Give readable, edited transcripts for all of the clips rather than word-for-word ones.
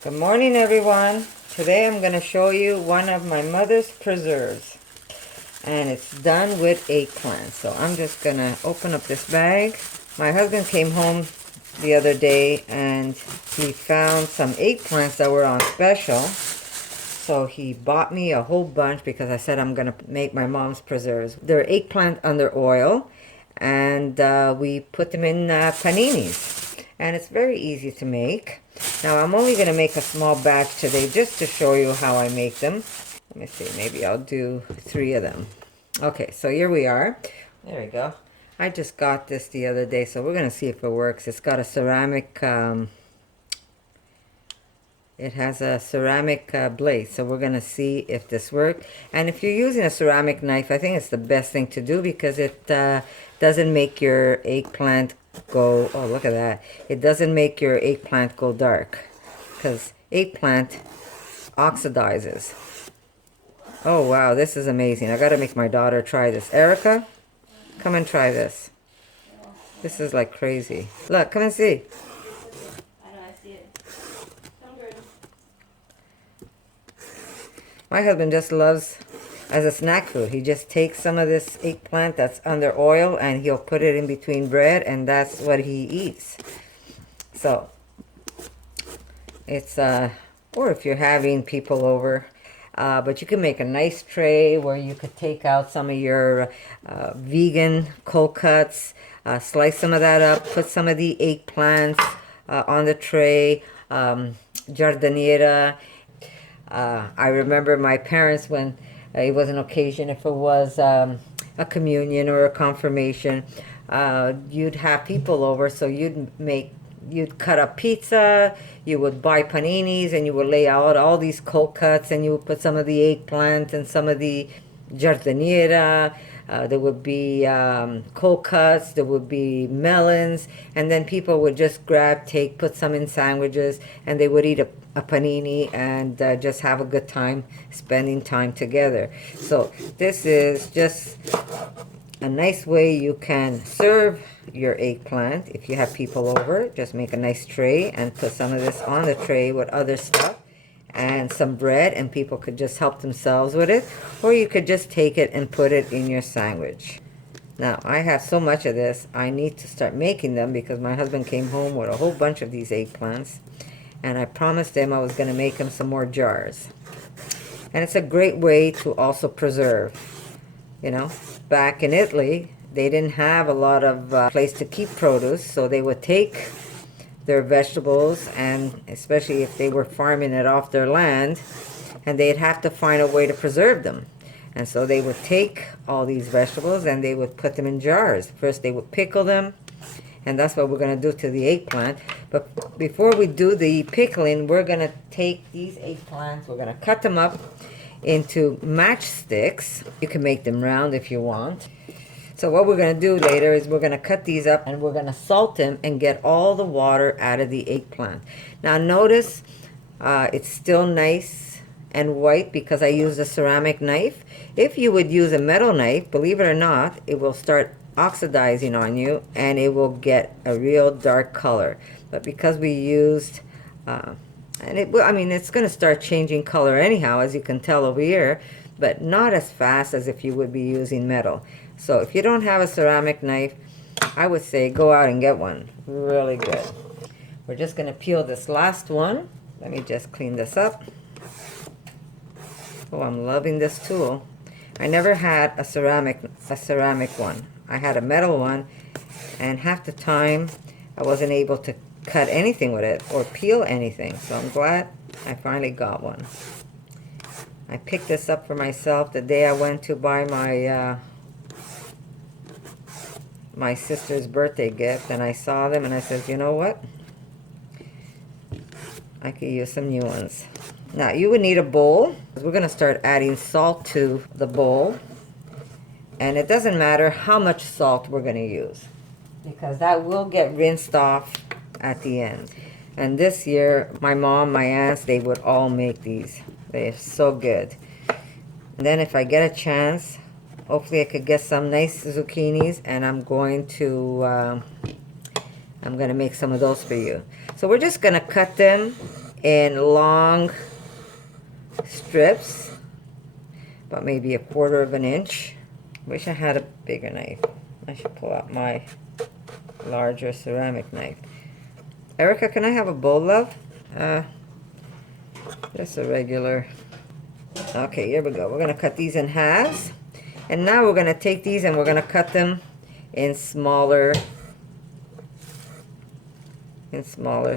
Good morning, everyone. Today I'm going to show you one of my mother's preserves, and it's done with eggplant. So I'm just going to open up this bag. My husband came home the other day and he found some eggplants that were on special. So he bought me a whole bunch because I said I'm going to make my mom's preserves. They're eggplant under oil, and we put them in paninis. And it's very easy to make. Now I'm only going to make a small batch today just to show you how I make them. Let me see, maybe I'll do 3 of them. Okay, so here we are. There we go. I just got this the other day, so we're going to see if it works. It's got a ceramic, it has a ceramic blade, so we're going to see if this works. And if you're using a ceramic knife, I think it's the best thing to do because it doesn't make your eggplant go, oh look at that, it doesn't make your eggplant go dark because eggplant oxidizes. Oh wow, this is amazing. I gotta make my daughter try this. Erica, come and try this. This is like crazy. Look, come and see. I know, I see it. My husband just loves as a snack food. He just takes some of this eggplant that's under oil and he'll put it in between bread, and that's what he eats. So it's or if you're having people over, but you can make a nice tray where you could take out some of your vegan cold cuts, slice some of that up, put some of the eggplants on the tray, giardiniera. I remember my parents, when it was an occasion, if it was a communion or a confirmation, you'd have people over, so you'd cut up pizza, you would buy paninis, and you would lay out all these cold cuts, and you would put some of the eggplant and some of the giardiniera. There would be cold cuts, there would be melons, and then people would just put some in sandwiches, and they would eat a panini and just have a good time spending time together. So this is just a nice way you can serve your eggplant. If you have people over, just make a nice tray and put some of this on the tray with other stuff and some bread, and people could just help themselves with it, or you could just take it and put it in your sandwich. Now I have so much of this, I need to start making them because my husband came home with a whole bunch of these eggplants, and I promised him I was going to make him some more jars. And it's a great way to also preserve. You know, back in Italy, they didn't have a lot of place to keep produce, so they would take their vegetables, and especially if they were farming it off their land, and they'd have to find a way to preserve them. And so they would take all these vegetables and they would put them in jars. First they would pickle them, and that's what we're going to do to the eggplant. But before we do the pickling, we're going to take these eggplants, we're going to cut them up into matchsticks. You can make them round if you want. So what we're going to do later is we're going to cut these up and we're going to salt them and get all the water out of the eggplant. Now notice it's still nice and white because I used a ceramic knife. If you would use a metal knife, believe it or not, it will start oxidizing on you and it will get a real dark color. But because we used I mean, it's going to start changing color anyhow, as you can tell over here, but not as fast as if you would be using metal. So if you don't have a ceramic knife, I would say go out and get one. Really good. We're just going to peel this last one. Let me just clean this up. Oh, I'm loving this tool. I never had a ceramic one. I had a metal one, and half the time I wasn't able to cut anything with it or peel anything. So I'm glad I finally got one. I picked this up for myself the day I went to buy my sister's birthday gift, and I saw them and I said, you know what? I could use some new ones. Now you would need a bowl. We're going to start adding salt to the bowl, and it doesn't matter how much salt we're going to use because that will get rinsed off at the end. And this year my mom, my aunts, they would all make these. They're so good. And then if I get a chance, hopefully I could get some nice zucchinis, and I'm going to make some of those for you. So we're just going to cut them in long strips, about maybe 1/4 of an inch. Wish I had a bigger knife. I should pull out my larger ceramic knife. Erica, can I have a bowl, love? Just a regular. Okay, here we go. We're gonna cut these in halves, and now we're gonna take these and we're gonna cut them in smaller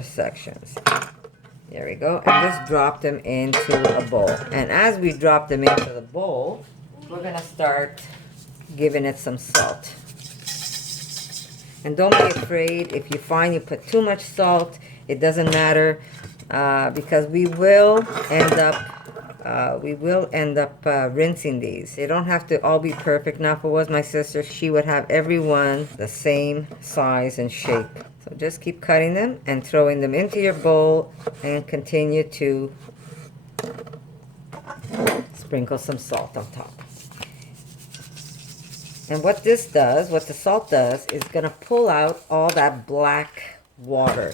sections. There we go. And just drop them into a bowl. And as we drop them into the bowl, we're gonna start giving it some salt. And don't be afraid if you find you put too much salt. It doesn't matter, because we will end up rinsing these. They don't have to all be perfect. Now, if it was my sister, she would have every one the same size and shape. So just keep cutting them and throwing them into your bowl, and continue to sprinkle some salt on top. And what this does, what the salt does, is going to pull out all that black water.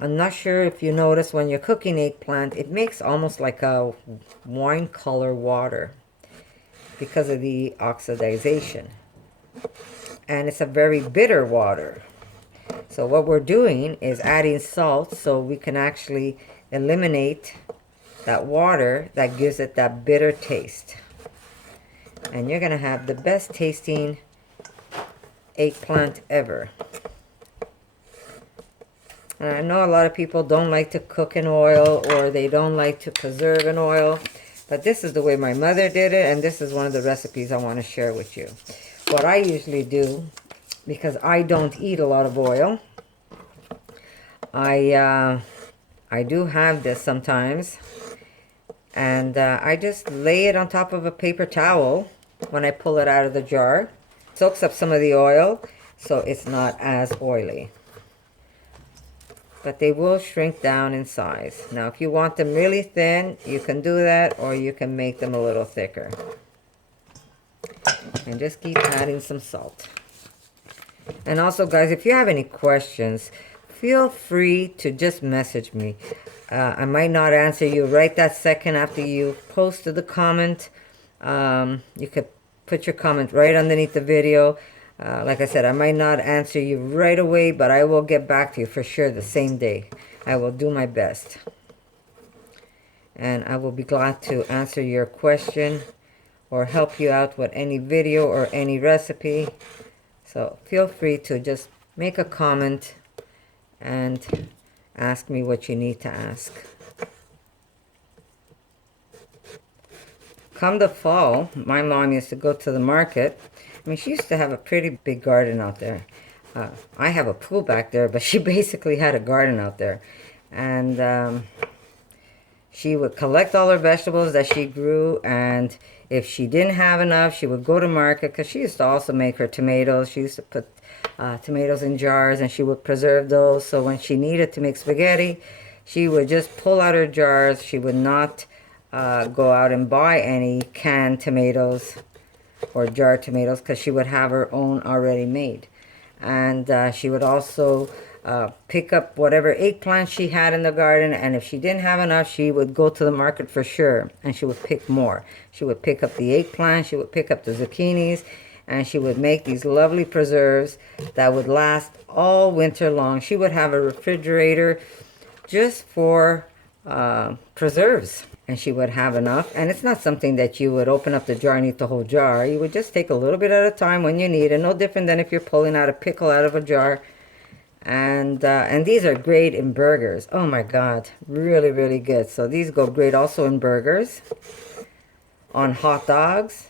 I'm not sure if you notice when you're cooking eggplant, it makes almost like a wine color water because of the oxidization. And it's a very bitter water. So what we're doing is adding salt so we can actually eliminate that water that gives it that bitter taste. And you're going to have the best tasting eggplant ever. And I know a lot of people don't like to cook in oil, or they don't like to preserve in oil. But this is the way my mother did it, and this is one of the recipes I want to share with you. What I usually do, because I don't eat a lot of oil, I do have this sometimes. And I just lay it on top of a paper towel when I pull it out of the jar. Soaks up some of the oil, so it's not as oily. But they will shrink down in size. Now, if you want them really thin, you can do that, or you can make them a little thicker. And just keep adding some salt. And also, guys, if you have any questions, feel free to just message me. I might not answer you right that second after you posted the comment. You could put your comment right underneath the video. Like I said, I might not answer you right away, but I will get back to you for sure the same day. I will do my best. And I will be glad to answer your question or help you out with any video or any recipe. So feel free to just make a comment and ask me what you need to ask. Come the fall, my mom used to go to the market. I mean, she used to have a pretty big garden out there. I have a pool back there, but she basically had a garden out there. And she would collect all her vegetables that she grew, and if she didn't have enough, she would go to market, because she used to also make her tomatoes. She used to put tomatoes in jars, and she would preserve those. So when she needed to make spaghetti, she would just pull out her jars. She would not go out and buy any canned tomatoes or jar tomatoes, because she would have her own already made. And she would also pick up whatever eggplant she had in the garden, and if she didn't have enough, she would go to the market for sure, and she would pick more. She would pick up the eggplant, she would pick up the zucchinis, and she would make these lovely preserves that would last all winter long. She would have a refrigerator just for preserves, and she would have enough. And it's not something that you would open up the jar and eat the whole jar. You would just take a little bit at a time when you need it. No different than if you're pulling out a pickle out of a jar. And these are great in burgers. Oh my God, really, really good. So these go great also in burgers, on hot dogs.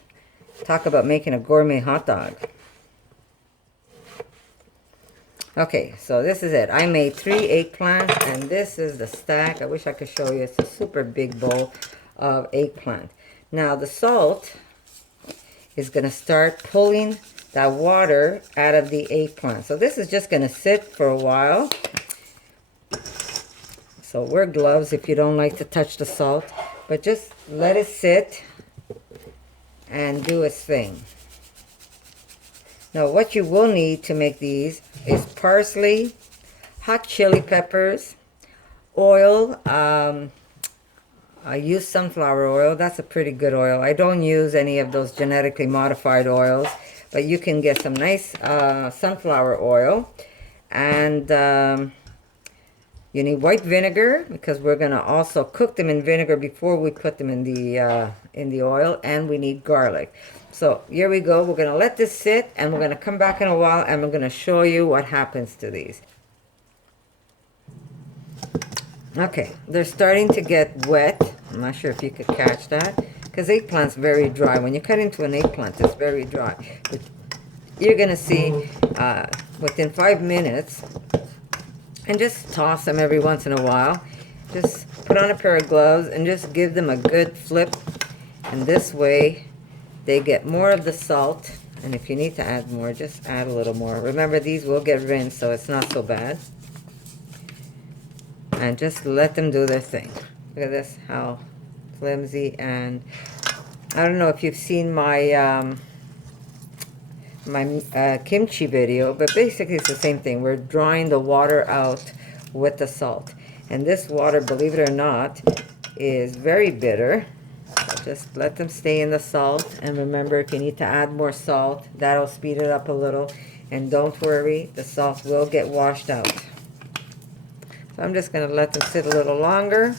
Talk about making a gourmet hot dog. Okay, so this is it. I made 3 eggplants, and this is the stack. I wish I could show you. It's a super big bowl of eggplant. Now, the salt is going to start pulling that water out of the eggplant. So this is just going to sit for a while. So wear gloves if you don't like to touch the salt, but just let it sit and do its thing. Now, what you will need to make these is parsley, hot chili peppers, Oil, I use sunflower oil. That's a pretty good oil. I don't use any of those genetically modified oils, but you can get some nice sunflower oil. And you need white vinegar, because we're going to also cook them in vinegar before we put them in the oil. And we need garlic. So here we go. We're going to let this sit, and we're going to come back in a while, and we're going to show you what happens to these. Okay, they're starting to get wet. I'm not sure if you could catch that, because eggplant's very dry. When you cut into an eggplant, it's very dry. But you're going to see within 5 minutes, and just toss them every once in a while. Just put on a pair of gloves and just give them a good flip. And this way, they get more of the salt. And if you need to add more, just add a little more. Remember, these will get rinsed, so it's not so bad. And just let them do their thing. Look at this, how flimsy. And I don't know if you've seen my kimchi video, but basically it's the same thing. We're drawing the water out with the salt. And this water, believe it or not, is very bitter. So just let them stay in the salt. And remember, if you need to add more salt, that'll speed it up a little. And don't worry, the salt will get washed out. So I'm just going to let them sit a little longer.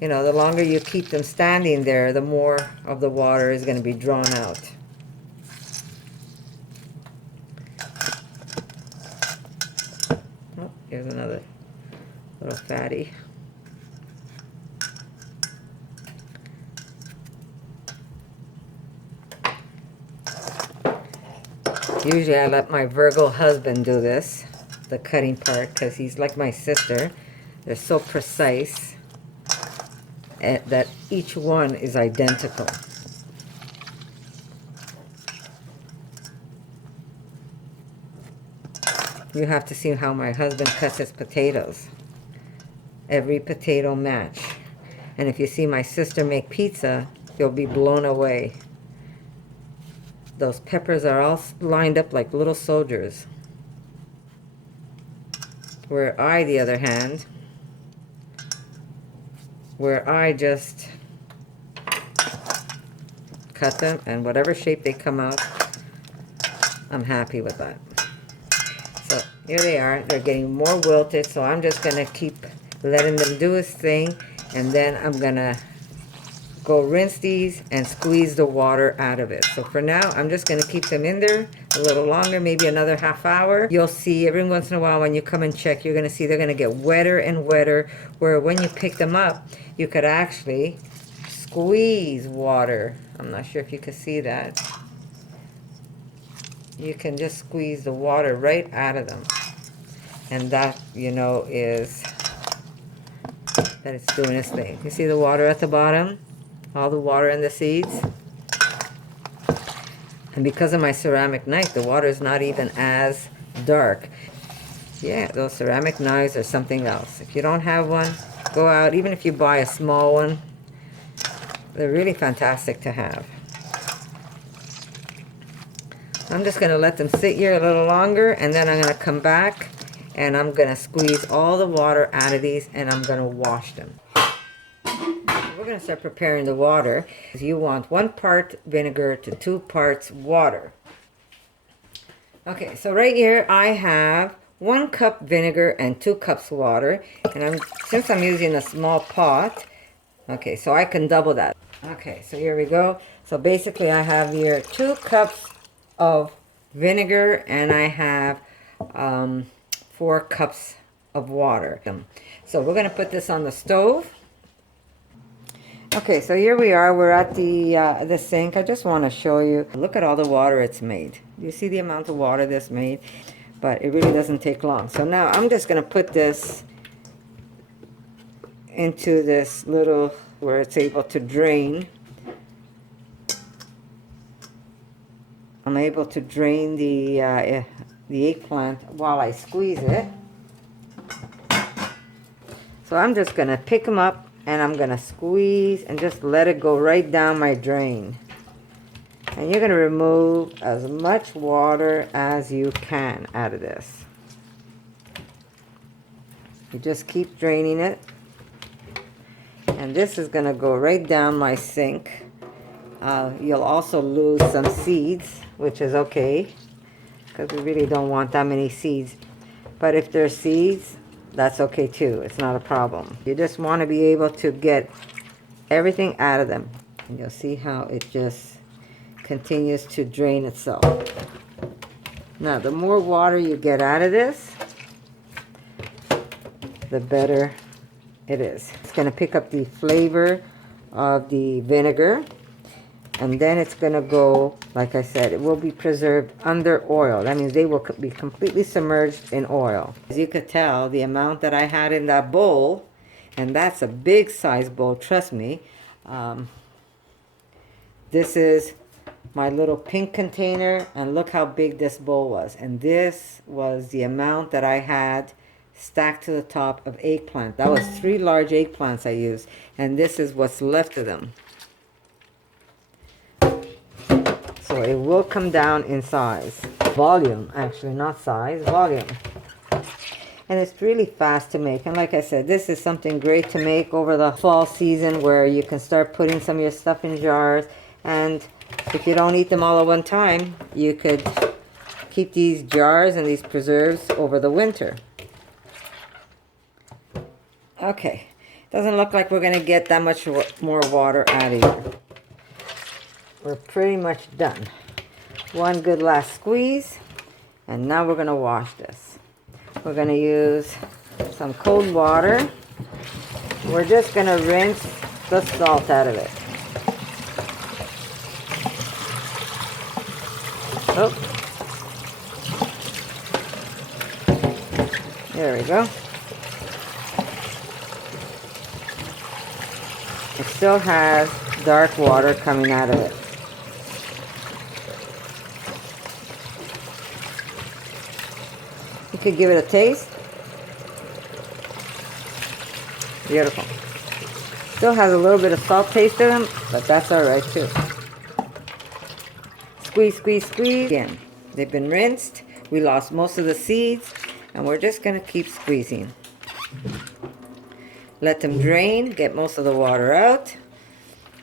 You know, the longer you keep them standing there, the more of the water is going to be drawn out. Oh, here's another little fatty. Usually I let my Virgo husband do this, the cutting part, because he's like my sister. They're so precise that each one is identical. You have to see how my husband cuts his potatoes. Every potato match. And if you see my sister make pizza, you'll be blown away. Those peppers are all lined up like little soldiers. Where I, the other hand, where I just cut them, and whatever shape they come out, I'm happy with that. So here they are. They're getting more wilted, so I'm just going to keep letting them do his thing, and then I'm going to go rinse these and squeeze the water out of it. So for now, I'm just going to keep them in there a little longer, maybe another half hour. You'll see every once in a while when you come and check, you're going to see they're going to get wetter and wetter, where when you pick them up, you could actually squeeze water. I'm not sure if you can see that. You can just squeeze the water right out of them. And that, you know, is that it's doing its thing. You see the water at the bottom? All the water in the seeds. And because of my ceramic knife, the water is not even as dark. Yeah, those ceramic knives are something else. If you don't have one, go out. Even if you buy a small one, they're really fantastic to have. I'm just going to let them sit here a little longer, and then I'm going to come back and I'm going to squeeze all the water out of these, and I'm going to wash them. We're going to start preparing the water. You want 1 part vinegar to 2 parts water. Okay, so right here I have 1 cup vinegar and 2 cups water. And since I'm using a small pot, okay, so I can double that. Okay, so here we go. So basically I have here 2 cups of vinegar, and I have 4 cups of water. So we're going to put this on the stove. Okay, so here we are. We're at the sink. I just want to show you. Look at all the water it's made. You see the amount of water this made? But it really doesn't take long. So now I'm just going to put this into this little, where it's able to drain. I'm able to drain the eggplant while I squeeze it. So I'm just going to pick them up, and I'm going to squeeze and just let it go right down my drain. And you're going to remove as much water as you can out of this. You just keep draining it. And this is going to go right down my sink. You'll also lose some seeds, which is okay, because we really don't want that many seeds. But if there's seeds, that's okay too. It's not a problem. You just want to be able to get everything out of them. And you'll see how it just continues to drain itself. Now, the more water you get out of this, the better it is. It's going to pick up the flavor of the vinegar. And then it's going to go, like I said, it will be preserved under oil. That means they will be completely submerged in oil. As you could tell, the amount that I had in that bowl, and that's a big size bowl, trust me. This is my little pink container, and look how big this bowl was. And this was the amount that I had stacked to the top of eggplant. That was 3 large eggplants I used, and this is what's left of them. So it will come down in size. Volume, actually, not size, volume. And it's really fast to make. And like I said, this is something great to make over the fall season, where you can start putting some of your stuff in jars. And if you don't eat them all at one time, you could keep these jars and these preserves over the winter. Okay, doesn't look like we're going to get that much more water out of here. We're pretty much done. One good last squeeze, and now we're going to wash this. We're going to use some cold water. We're just going to rinse the salt out of it. Oh, there we go. It still has dark water coming out of it. You could give it a taste. Beautiful. Still has a little bit of salt taste to them, but that's all right too. Squeeze, squeeze, squeeze. Again, they've been rinsed. We lost most of the seeds, and we're just going to keep squeezing. Let them drain, get most of the water out.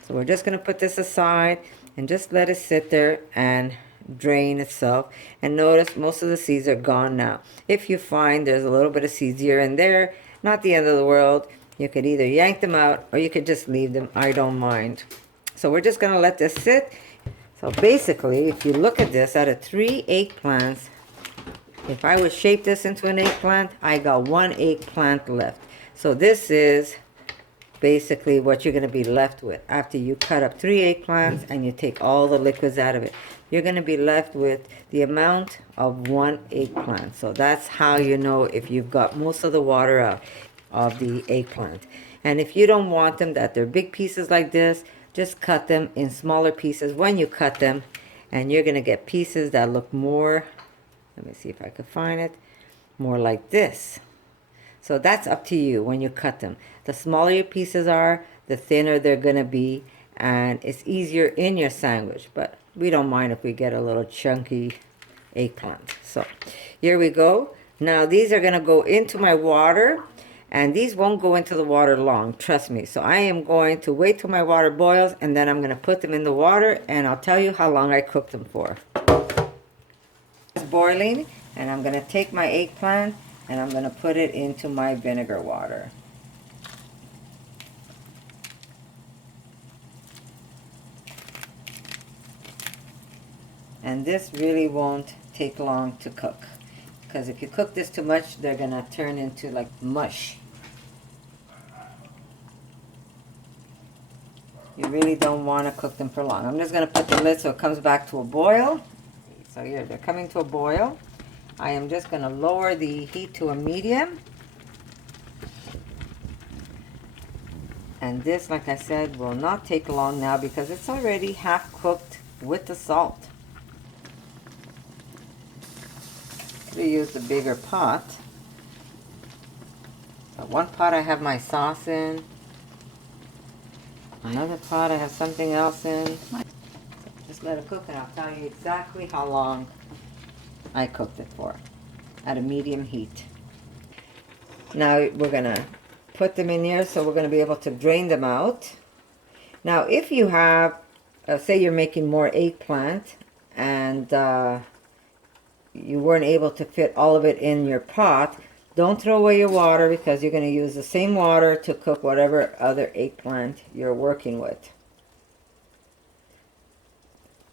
So we're just going to put this aside and just let it sit there and drain itself. And notice most of the seeds are gone now. If you find there's a little bit of seeds here and there, not the end of the world. You could either yank them out or you could just leave them. I don't mind. So we're just going to let this sit. So basically, if you look at this, out of 3 eggplants, if I would shape this into an eggplant, I got 1 eggplant left. So this is basically what you're going to be left with after you cut up 3 eggplants and you take all the liquids out of it. You're going to be left with the amount of 1 eggplant. So that's how you know if you've got most of the water out of the eggplant. And if you don't want them, that they're big pieces like this, just cut them in smaller pieces when you cut them, and you're going to get pieces that look more, let me see if I can find it, more like this. So that's up to you when you cut them. The smaller your pieces are, the thinner they're going to be, and it's easier in your sandwich. But we don't mind if we get a little chunky eggplant. So here we go. Now these are going to go into my water, and these won't go into the water long, trust me. So I am going to wait till my water boils, and then I'm going to put them in the water, and I'll tell you how long I cook them for. It's boiling, and I'm going to take my eggplant and I'm going to put it into my vinegar water. And this really won't take long to cook, because if you cook this too much, they're going to turn into like mush. You really don't want to cook them for long. I'm just going to put the lid so it comes back to a boil. So here, they're coming to a boil. I am just going to lower the heat to a medium. And this, like I said, will not take long now because it's already half cooked with the salt. We use the bigger pot. But one pot I have my sauce in. Another pot I have something else in. Just let it cook and I'll tell you exactly how long I cooked it for at a medium heat. Now we're gonna put them in here, so we're gonna be able to drain them out. Now if you have, say you're making more eggplant and you weren't able to fit all of it in your pot, don't throw away your water, because you're going to use the same water to cook whatever other eggplant you're working with.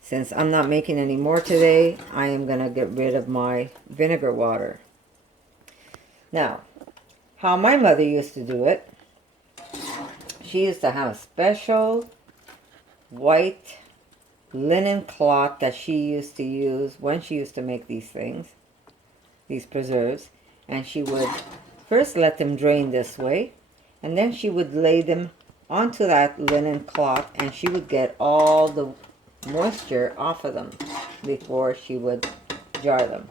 Since I'm not making any more today, I am going to get rid of my vinegar water. Now, how my mother used to do it, she used to have a special white linen cloth that she used to use when she used to make these things, these preserves. And she would first let them drain this way, and then she would lay them onto that linen cloth, and she would get all the moisture off of them before she would jar them.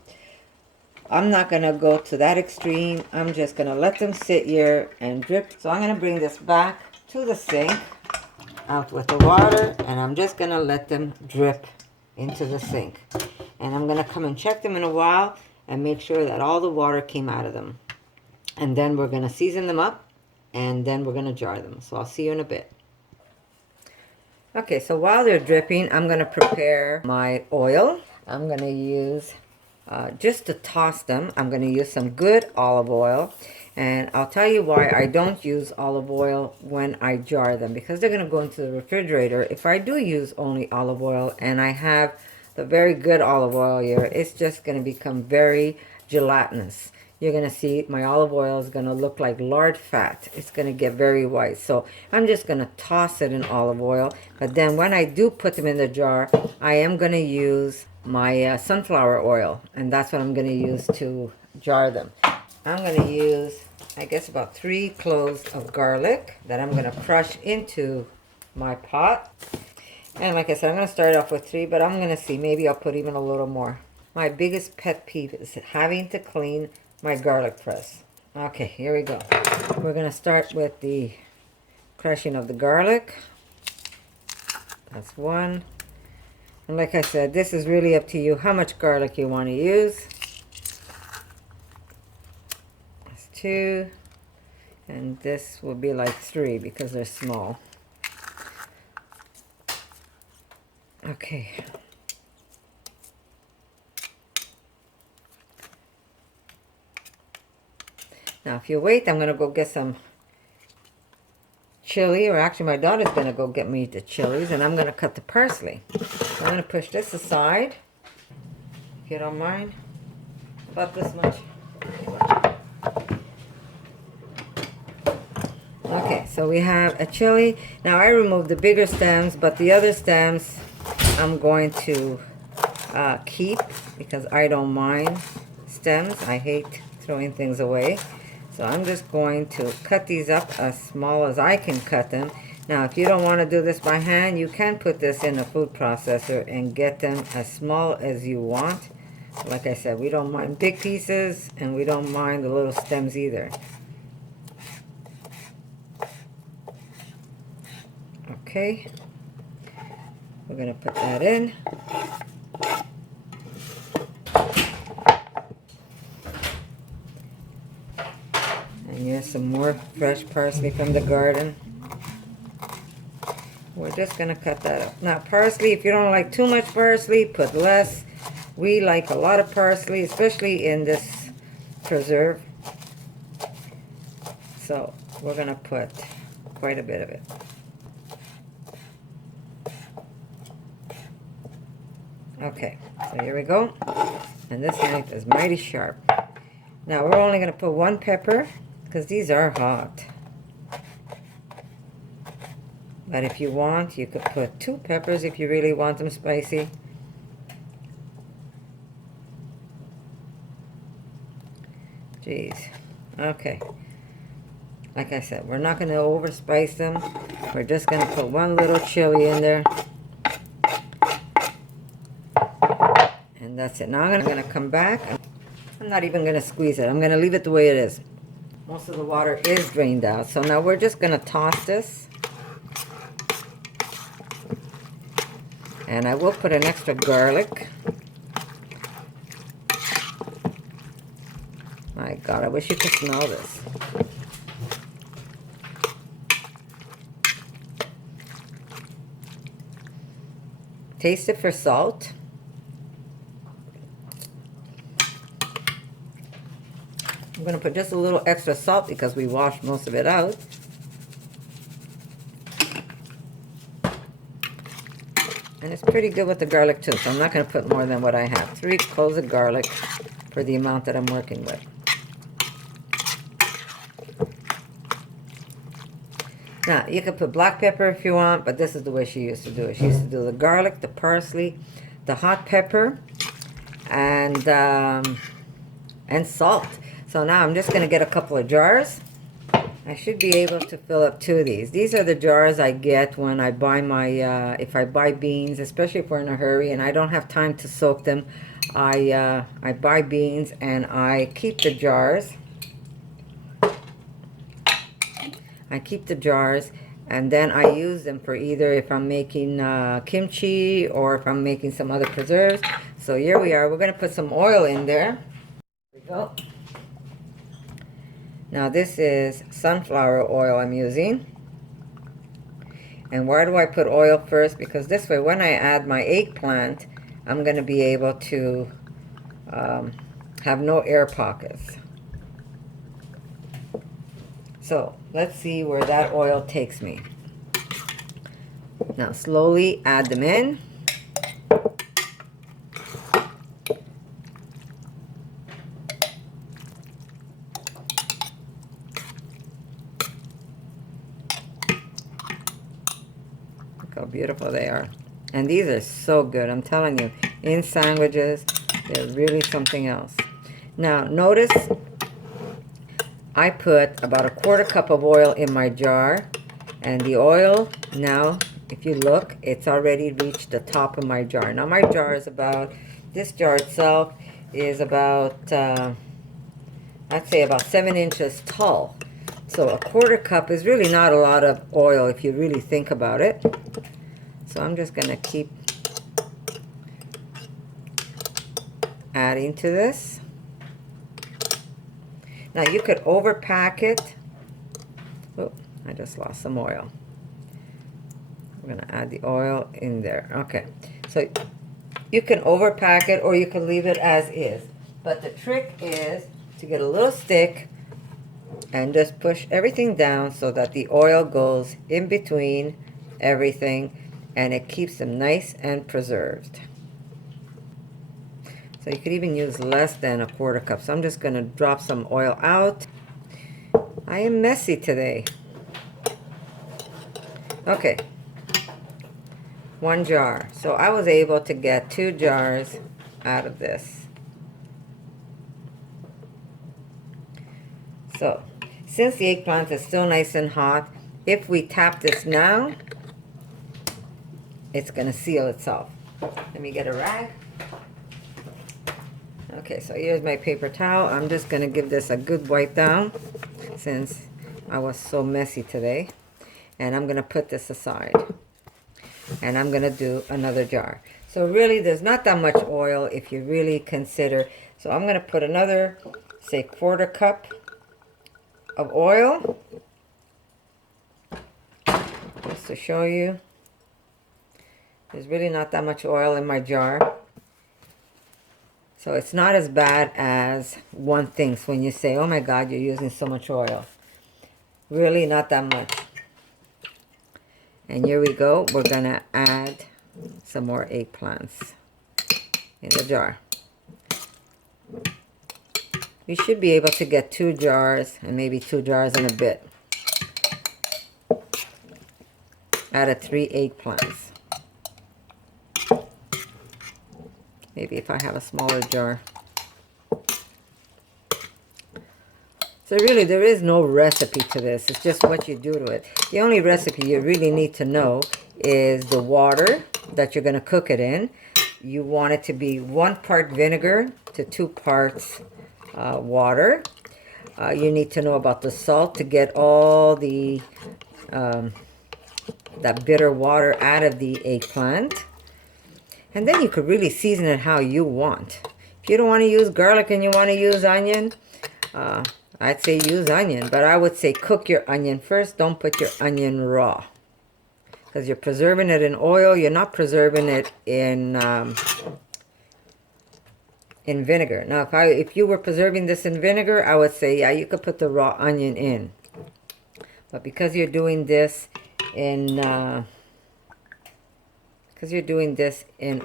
I'm not going to go to that extreme. I'm just going to let them sit here and drip. So I'm going to bring this back to the sink, out with the water, and I'm just going to let them drip into the sink. And I'm going to come and check them in a while and make sure that all the water came out of them. And then we're going to season them up, and then we're going to jar them. So I'll see you in a bit. Okay, so while they're dripping, I'm going to prepare my oil. I'm going to use, just to toss them, I'm going to use some good olive oil. And I'll tell you why I don't use olive oil when I jar them, because they're going to go into the refrigerator. If I do use only olive oil and I have the very good olive oil here, it's just going to become very gelatinous. You're going to see my olive oil is going to look like lard fat. It's going to get very white. So I'm just going to toss it in olive oil. But then when I do put them in the jar, I am going to use my sunflower oil. And that's what I'm going to use to jar them. I'm going to use, I guess, about 3 cloves of garlic that I'm going to crush into my pot. And like I said, I'm going to start off with 3, but I'm going to see. Maybe I'll put even a little more. My biggest pet peeve is having to clean my garlic press. Okay, here we go. We're going to start with the crushing of the garlic. That's 1. And like I said, this is really up to you how much garlic you want to use. That's 2. And this will be like 3 because they're small. Okay. Now, if you wait, I'm going to go get some chili, or actually my daughter's going to go get me the chilies, and I'm going to cut the parsley. So I'm going to push this aside, if you don't mind, about this much. Okay, so we have a chili. Now, I removed the bigger stems, but the other stems I'm going to keep, because I don't mind stems. I hate throwing things away. So I'm just going to cut these up as small as I can cut them. Now, if you don't want to do this by hand, you can put this in a food processor and get them as small as you want. Like I said, we don't mind big pieces, and we don't mind the little stems either. Okay. We're going to put that in. And here's some more fresh parsley from the garden. We're just going to cut that up. Now, parsley, if you don't like too much parsley, put less. We like a lot of parsley, especially in this preserve. So we're going to put quite a bit of it. Okay, so here we go. And this knife is mighty sharp. Now we're only going to put 1 pepper, because these are hot. But if you want, you could put 2 peppers if you really want them spicy. Jeez. Okay. Like I said, we're not going to overspice them. We're just going to put 1 little chili in there. And that's it. Now I'm going to come back. I'm not even going to squeeze it. I'm going to leave it the way it is. Most of the water is drained out. So now we're just going to toss this. And I will put an extra garlic. My God, I wish you could smell this. Taste it for salt. I'm going to put just a little extra salt because we washed most of it out. And it's pretty good with the garlic too, so I'm not going to put more than what I have. 3 cloves of garlic for the amount that I'm working with. Now, you can put black pepper if you want, but this is the way she used to do it. She used to do the garlic, the parsley, the hot pepper, and salt. So now I'm just going to get a couple of jars. I should be able to fill up 2 of these. These are the jars I get when I buy my, if I buy beans, especially if we're in a hurry and I don't have time to soak them. I buy beans and I keep the jars. I keep the jars and then I use them for either if I'm making kimchi or if I'm making some other preserves. So here we are. We're going to put some oil in there. There we go. Now this is sunflower oil I'm using. And why do I put oil first? Because this way when I add my eggplant, I'm going to be able to have no air pockets. So let's see where that oil takes me. Now slowly add them in. Look how beautiful they are. And these are so good, I'm telling you. In sandwiches, they're really something else. Now notice I put about a 1/4 cup of oil in my jar, and the oil now, if you look, it's already reached the top of my jar. Now my jar is about, this jar itself is about, I'd say about 7 inches tall. So a 1/4 cup is really not a lot of oil if you really think about it. So I'm just going to keep adding to this. Now you could overpack it. Oh, I just lost some oil. I'm going to add the oil in there. Okay, so you can overpack it or you can leave it as is. But the trick is to get a little stick and just push everything down so that the oil goes in between everything and it keeps them nice and preserved. So you could even use less than a 1/4 cup. So I'm just going to drop some oil out. I am messy today. Okay. 1 jar. So I was able to get 2 jars out of this. So since the eggplant is still nice and hot, if we tap this now, it's going to seal itself. Let me get a rag. Okay, so here's my paper towel. I'm just going to give this a good wipe down since I was so messy today. And I'm going to put this aside. And I'm going to do another jar. So really, there's not that much oil if you really consider. So I'm going to put another, say, 1/4 cup of oil. Just to show you. There's really not that much oil in my jar. So it's not as bad as one thinks when you say, oh my God, you're using so much oil. Really not that much. And here we go. We're going to add some more eggplants in the jar. You should be able to get 2 jars and maybe 2 jars and a bit out of 3 eggplants. Maybe if I have a smaller jar. So really, there is no recipe to this. It's just what you do to it. The only recipe you really need to know is the water that you're going to cook it in. You want it to be 1 part vinegar to 2 parts water. You need to know about the salt to get all the that bitter water out of the eggplant. And then you could really season it how you want. If you don't want to use garlic and you want to use onion, I'd say use onion, but I would say cook your onion first. Don't put your onion raw, because you're preserving it in oil. You're not preserving it in vinegar. Now, if you were preserving this in vinegar, I would say, yeah, you could put the raw onion in. But because you're doing this in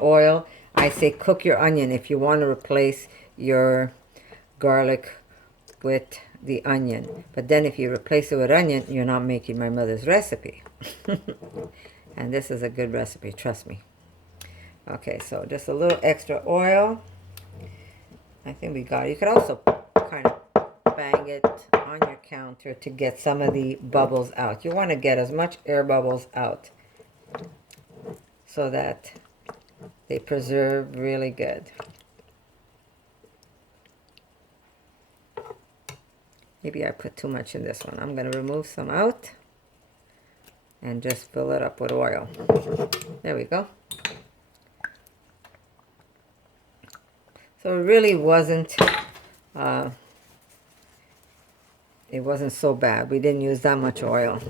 oil, I say cook your onion if you want to replace your garlic with the onion. But then if you replace it with onion, you're not making my mother's recipe. And this is a good recipe, trust me. Okay, so just a little extra oil. I think we got it. You could also kind of bang it on your counter to get some of the bubbles out. You want to get as much air bubbles out so that they preserve really good. Maybe I put too much in this one. I'm going to remove some out and just fill it up with oil. There we go. So it really wasn't so bad. We didn't use that much oil.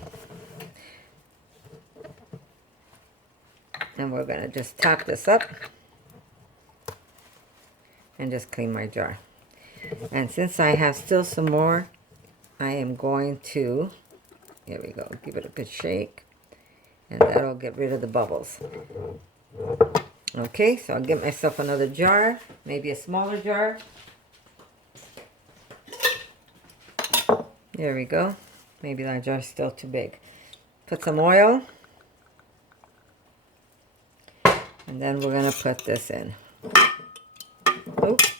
And we're going to just tap this up and just clean my jar. And since I have still some more, I am going to, here we go, give it a good shake. And that'll get rid of the bubbles. Okay, so I'll get myself another jar, maybe a smaller jar. There we go. Maybe that jar's still too big. Put some oil. And then we're going to put this in. Oops.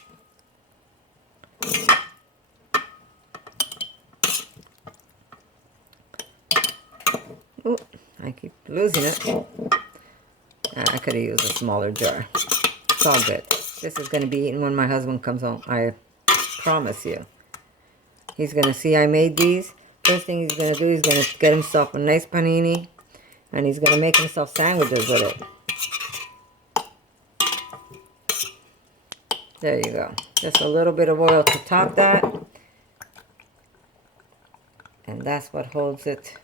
Oh, I keep losing it. I could have used a smaller jar. It's all good. This is going to be eaten when my husband comes home. I promise you. He's going to see I made these. First thing he's going to do, he's going to get himself a nice panini. And he's going to make himself sandwiches with it. There you go. Just a little bit of oil to top that. And that's what holds it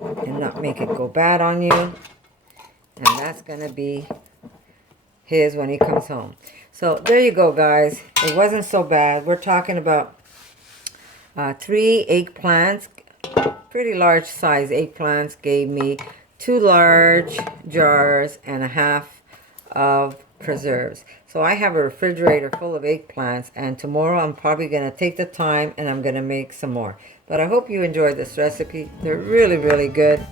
and not make it go bad on you. And that's going to be his when he comes home. So there you go, guys. It wasn't so bad. We're talking about 3 eggplants. Pretty large size eggplants gave me 2 large jars and a half of preserves. So I have a refrigerator full of eggplants, and tomorrow I'm probably going to take the time and I'm going to make some more. But I hope you enjoyed this recipe. They're really, really good.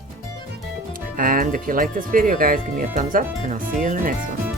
And if you like this video, guys, give me a thumbs up and I'll see you in the next one.